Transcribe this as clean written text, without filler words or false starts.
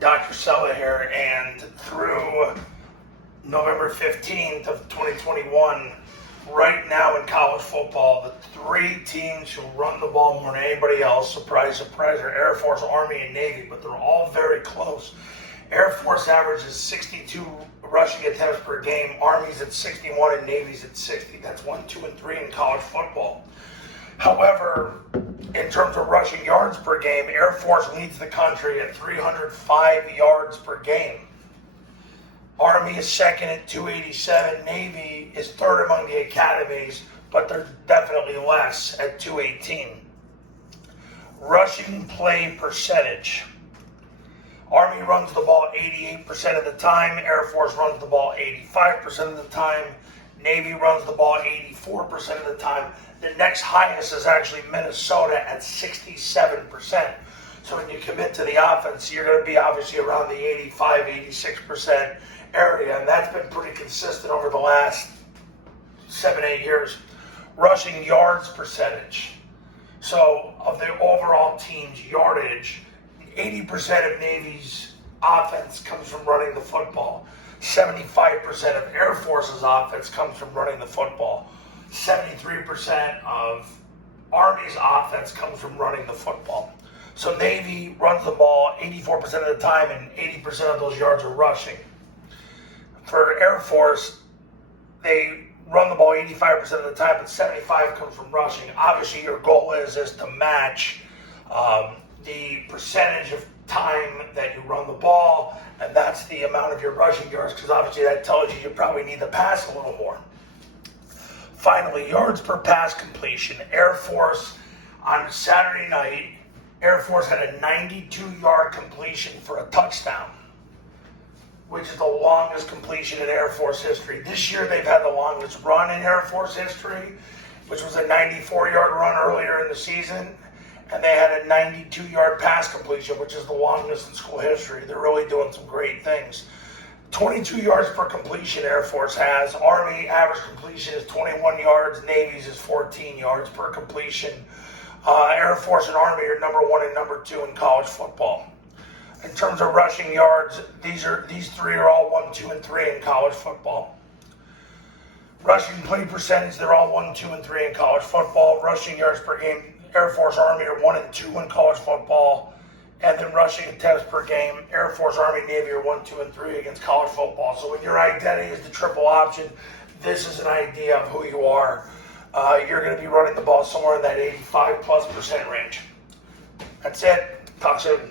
Dr. Sella here, and through November 15th of 2021, right now in college football, the three teams who run the ball more than anybody else, surprise, surprise, are Air Force, Army, and Navy, but they're all very close. Air Force averages 62 rushing attempts per game, Army's at 61, and Navy's at 60. That's 1, 2, and 3 in college football. However, in terms of rushing yards per game, Air Force leads the country at 305 yards per game. Army is second at 287. Navy is third among the academies, but they're definitely less at 218. Rushing play percentage. Army runs the ball 88% of the time. Air Force runs the ball 85% of the time. Navy runs the ball 84% of the time. The next highest is actually Minnesota at 67%. So when you commit to the offense, you're going to be obviously around the 85, 86% area, and that's been pretty consistent over the last 7-8 years. Rushing yards percentage. So of the overall team's yardage, 80% of Navy's offense comes from running the football. 75% of Air Force's offense comes from running the football. 73% of Army's offense comes from running the football. So Navy runs the ball 84% of the time, and 80% of those yards are rushing. For Air Force, they run the ball 85% of the time, but 75% comes from rushing. Obviously, your goal is to match the percentage of time that you run the ball, and that's the amount of your rushing yards, because obviously that tells you probably need to pass a little more. Finally, yards per pass completion. Air Force, on Saturday night, Air Force had a 92-yard completion for a touchdown, which is the longest completion in Air Force history. This year, they've had the longest run in Air Force history, which was a 94-yard run earlier in the season, and they had a 92-yard pass completion, which is the longest in school history. They're really doing some great things. 22 yards per completion Air Force has. Army average completion is 21 yards. Navy's is 14 yards per completion. Air Force and Army are number 1 and number 2 in college football. In terms of rushing yards, these three are all 1, 2, and 3 in college football. Rushing play percentage, they're all 1, 2, and 3 in college football. Rushing yards per game, Air Force, Army are 1 and 2 in college football. And then rushing attempts per game, Air Force, Army, Navy are 1, 2, and 3 against college football. So when your identity is the triple option, this is an idea of who you are. You're going to be running the ball somewhere in that 85+% range. That's it. Talk soon.